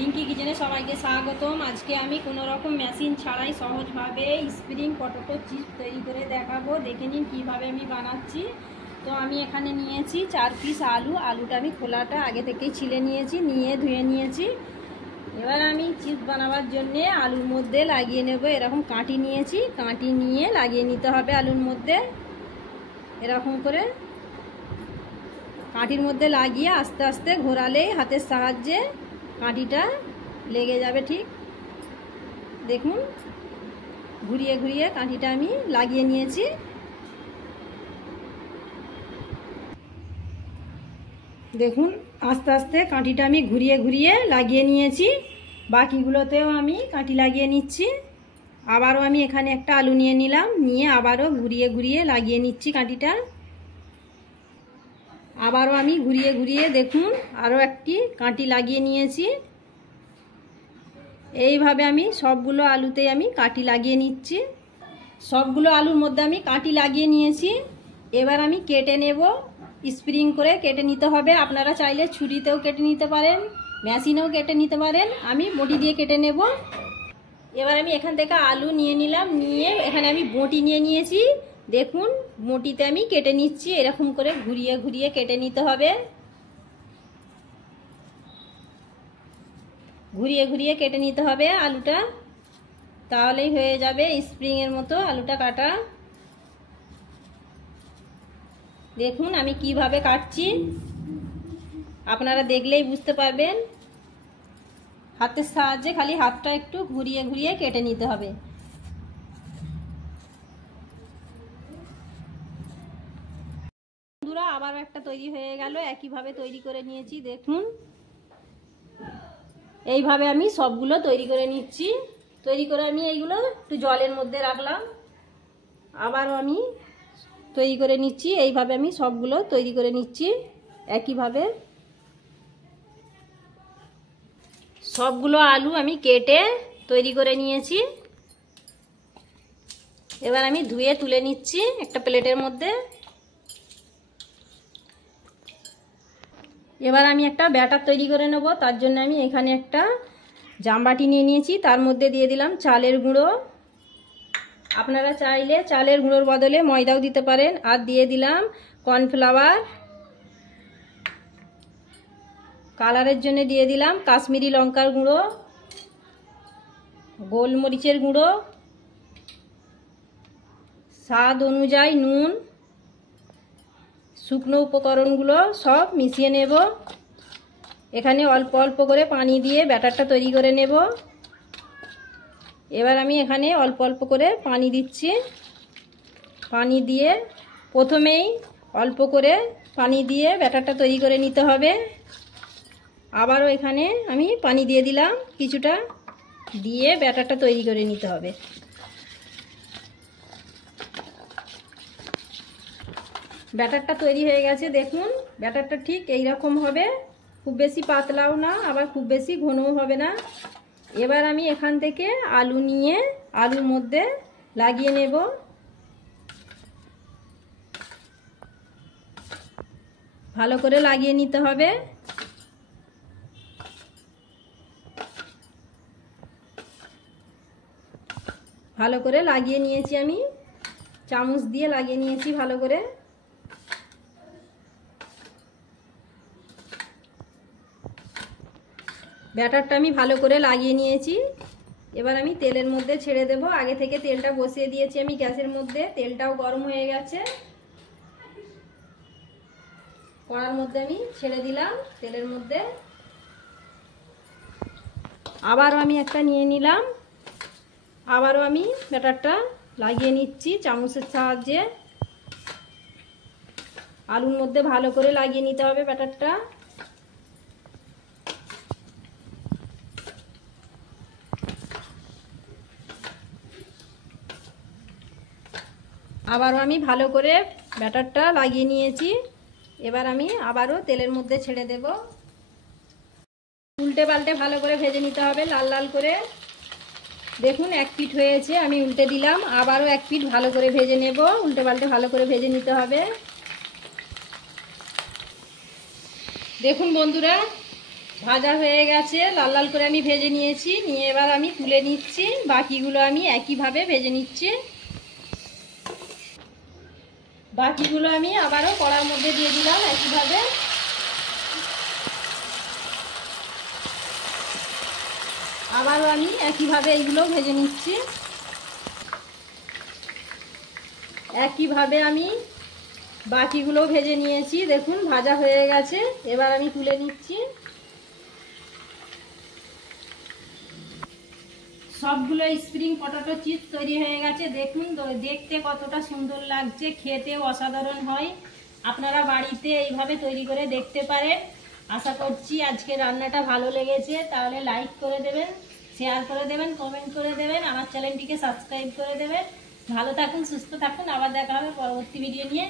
রিঙ্কি কিচেনে সবাইকে স্বাগতম। আজকে আমি কোনো রকম মেশিন ছাড়াই সহজভাবে স্প্রিং পটেটো চিপস তৈরি করে দেখাবো। দেখে নিন কীভাবে আমি বানাচ্ছি। তো আমি এখানে নিয়েছি 4 পিস আলু। আলুটা আমি খোলাটা আগে থেকেই ছিলে নিয়েছি, নিয়ে ধুয়ে নিয়েছি। এবার আমি চিপস বানাবার জন্যে আলুর মধ্যে লাগিয়ে নেব। এরকম কাঁটি নিয়েছি, কাঁটি নিয়ে লাগিয়ে নিতে হবে আলুর মধ্যে। এরকম করে কাঁটির মধ্যে লাগিয়ে আস্তে আস্তে ঘোরালেই হাতের সাহায্যে কাঁটিটা লেগে যাবে। ঠিক দেখুন, ঘুরিয়ে ঘুরিয়ে কাঁটিটা আমি লাগিয়ে নিয়েছি। দেখুন আস্তে আস্তে কাঁটিটা আমি ঘুরিয়ে ঘুরিয়ে লাগিয়ে নিয়েছি। বাকিগুলোতেও আমি কাঁটি লাগিয়ে নিচ্ছি। আবারও আমি এখানে একটা আলু নিয়ে নিলাম, নিয়ে আবারও ঘুরিয়ে ঘুরিয়ে লাগিয়ে নিচ্ছি কাঁটিটা। আবারও আমি ঘুরিয়ে ঘুরিয়ে দেখুন আরও একটি কাঁটি লাগিয়ে নিয়েছি। এইভাবে আমি সবগুলো আলুতেই আমি কাঁটি লাগিয়ে নিচ্ছি। সবগুলো আলুর মধ্যে আমি কাঁটি লাগিয়ে নিয়েছি। এবার আমি কেটে নেব। স্প্রিং করে কেটে নিতে হবে। আপনারা চাইলে ছুরিতেও কেটে নিতে পারেন, মেশিনেও কেটে নিতে পারেন। আমি বটি দিয়ে কেটে নেব। এবার আমি এখান থেকে আলু নিয়ে নিলাম, নিয়ে এখানে আমি বটি নিয়ে নিয়েছি। দেখুন বটিতে আমি কেটে নিচ্ছি। এরকম করে ঘুরিয়ে ঘুরিয়ে কেটে নিতে হবে। ঘুরিয়ে ঘুরিয়ে কেটে নিতে হবে আলুটা, তাহলেই হয়ে যাবে স্প্রিংয়ের মতো আলুটা কাটা। দেখুন আমি কিভাবে কাটছি, আপনারা দেখলেই বুঝতে পারবেন। হাতের সাহায্যে খালি হাতটা একটু ঘুরিয়ে ঘুরিয়ে কেটে নিতে হবে। বন্ধুরা আবার একটা তৈরি হয়ে গেল। একইভাবে তৈরি করে নিয়েছি। দেখুন এইভাবে আমি সবগুলো তৈরি করে নিচ্ছি। তৈরি করে আমি এইগুলো একটু জলের মধ্যে রাখলাম। আবারও আমি তৈরি করে নিচ্ছি। এইভাবে আমি সবগুলো তৈরি করে নিচ্ছি। একইভাবে সবগুলো আলু আমি কেটে তৈরি করে নিয়েছি। এবার আমি ধুয়ে তুলে নিচ্ছি একটা প্লেটের মধ্যে। এবার আমি একটা ব্যাটার তৈরি করে নেব। তার জন্য আমি এখানে একটা জামবাটি নিয়ে নিয়েছি। তার মধ্যে দিয়ে দিলাম চালের গুঁড়ো। আপনারা চাইলে চালের গুঁড়োর বদলে ময়দাও দিতে পারেন। আর দিয়ে দিলাম কর্নফ্লাওয়ার। কালারের জন্য দিয়ে দিলাম কাশ্মীরি লঙ্কার গুঁড়ো, গোলমরিচের গুঁড়ো, স্বাদ অনুযায়ী নুন। শুকনো উপকরণগুলো সব মিশিয়ে নেব। এখানে অল্প অল্প করে পানি দিয়ে ব্যাটারটা তৈরি করে নেব। এবার আমি এখানে অল্প অল্প করে পানি দিচ্ছি। পানি দিয়ে প্রথমেই অল্প করে পানি দিয়ে ব্যাটারটা তৈরি করে নিতে হবে। আবারও এখানে আমি পানি দিয়ে দিলাম কিছুটা, দিয়ে ব্যাটারটা তৈরি করে নিতে হবে। ব্যাটারটা তৈরি হয়ে গেছে। দেখুন ব্যাটারটা ঠিক এই রকম হবে। খুব বেশি পাতলাও না, আবার খুব বেশি ঘনও হবে না। এবার আমি এখান থেকে আলু নিয়ে আলুর মধ্যে লাগিয়ে নেব। ভালো করে লাগিয়ে নিতে হবে। ভালো করে লাগিয়ে নিয়েছি আমি, চামচ দিয়ে লাগিয়ে নিয়েছি ভালো করে। ব্যাটারটা আমি ভালো করে লাগিয়ে নিয়েছি। এবার আমি তেলের মধ্যে ছেড়ে দেব। আগে থেকে তেলটা বসিয়ে দিয়েছি আমি গ্যাসের মধ্যে। তেলটাও গরম হয়ে গেছে। কড়ার মধ্যে আমি ছেড়ে দিলাম তেলের মধ্যে। আবারও আমি একটা নিয়ে নিলাম। আবারও আমি ব্যাটারটা লাগিয়ে নিচ্ছি চামচের সাহায্যে। আলুর মধ্যে ভালো করে লাগিয়ে নিতে হবে ব্যাটারটা। আবারও আমি ভালো করে ব্যাটারটা লাগিয়ে নিয়েছি। এবার আমি আবারও তেলের মধ্যে ছেড়ে দেব। উল্টে পাল্টে ভালো করে ভেজে নিতে হবে লাল লাল করে। দেখুন এক পিঠ হয়েছে, আমি উল্টে দিলাম। আবারও এক পিঠ ভালো করে ভেজে নেব। উল্টে পাল্টে ভালো করে ভেজে নিতে হবে। দেখুন বন্ধুরা ভাজা হয়ে গেছে, লাল লাল করে আমি ভেজে নিয়েছি, নিয়ে এবার আমি তুলে নিচ্ছি। বাকিগুলো আমি একইভাবে ভেজে নিচ্ছি। বাকিগুলো আমি আবারও কড়ার মধ্যে দিয়ে দিলাম একইভাবে। আবারও আমি একইভাবে এইগুলো ভেজে নিচ্ছি। একইভাবে আমি বাকিগুলো ভেজে নিয়েছি, দেখুন ভাজা হয়ে গেছে। এবার আমি তুলে নিচ্ছি। সবগুলো স্প্রিং পটাটো চিপস তৈরি হয়ে গেছে, দেখুন দেখতে কতটা সুন্দর লাগছে, খেতেও অসাধারণ হয়। আপনারা বাড়িতে এইভাবে তৈরি করে দেখতে পারেন। আশা করছি আজকে রান্নাটা ভালো লেগেছে। তাহলে লাইক করে দেবেন, শেয়ার করে দেবেন, কমেন্ট করে দেবেন, আমার চ্যানেলটিকে সাবস্ক্রাইব করে দেবেন। ভালো থাকুন, সুস্থ থাকুন, আবার দেখা হবে পরবর্তী ভিডিও নিয়ে।